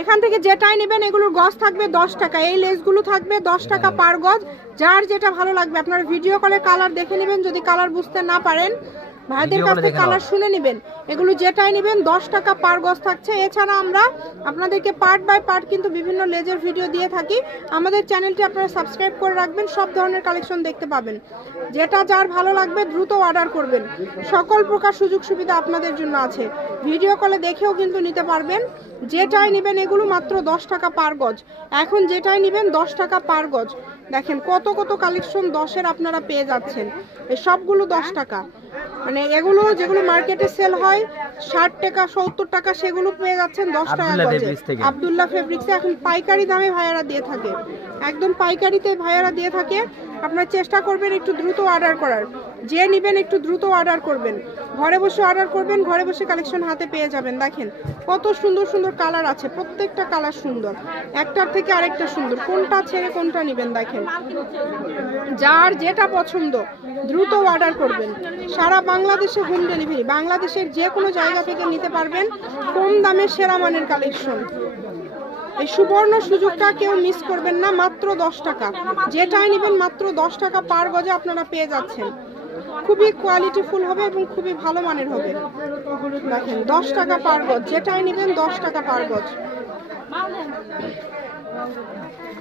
এখান থেকে যেটাই নেবেন এগুলোর গজ থাকবে 10 টাকা, এই লেসগুলো থাকবে 10 টাকা পার গজ। যার যেটা ভালো লাগবে আপনারা ভিডিও কলে কালার দেখে নেবেন, যদি কালার বুঝতে না পারেন ভাইদের কাছ থেকে কালার শুনে নেবেন। এগুলো যেটাই নেবেন 10 টাকা পার গজ থাকছে। এছাড়া আমরা আপনাদেরকে পার্ট বাই পার্ট কিন্তু বিভিন্ন লেজের ভিডিও দিয়ে থাকি। আমাদের চ্যানেলটি আপনারা সাবস্ক্রাইব করে রাখবেন, সব ধরনের কালেকশন দেখতে পাবেন। যেটা যার ভালো লাগবে দ্রুত অর্ডার করবেন, সকল প্রকার সুযোগ সুবিধা আপনাদের জন্য আছে। ভিডিও কলে দেখেও কিন্তু নিতে পারবেন। যেটাই নেবেন এগুলো মাত্র 10 টাকা পার গজ। এখন যেটাই নেবেন 10 টাকা পার গজ। দেখেন কত কত কালেকশন 10-এর আপনারা পেয়ে যাচ্ছেন। এই সবগুলো 10 টাকা, মানে এগুলো যেগুলো মার্কেটে সেল হয় 60 টাকা 70 টাকা, সেগুলো পেয়ে যাচ্ছেন 10 টাকা গজে। আব্দুল্লাহ ফেব্রিক্সে এখন পাইকারি দামে ভাইয়ারা দিয়ে থাকে, একদম পাইকারিতে ভাইয়ারা দিয়ে থাকে। আপনারা চেষ্টা করবেন একটু দ্রুত অর্ডার করার, যে নেবেন একটু দ্রুত অর্ডার করবেন। ঘরে বসে অর্ডার করবেন, ঘরে বসে কালেকশন হাতে পেয়ে যাবেন। দেখেন কত সুন্দর সুন্দর কালার আছে, প্রত্যেকটা কালার সুন্দর, একটার থেকে আরেকটা সুন্দর। কোনটা ছেড়ে কোনটা নেবেন দেখেন। যার যেটা পছন্দ দ্রুত অর্ডার করবেন। সারা বাংলাদেশে হোম ডেলিভারি, বাংলাদেশের যে কোনো জায়গা থেকে নিতে পারবেন। কম দামে সেরা মানের কালেকশন, এই সুবর্ণ সুযোগটা কেউ মিস করবেন না। মাত্র 10 টাকা, যেটাই নেবেন মাত্র 10 টাকা পার গজে আপনারা পেয়ে যাচ্ছেন। খুবই কোয়ালিটিফুল হবে এবং খুবই ভালো মানের হবে। দেখেন 10 টাকা পার গজ, যেটাই নেবেন 10 টাকা পার গজ।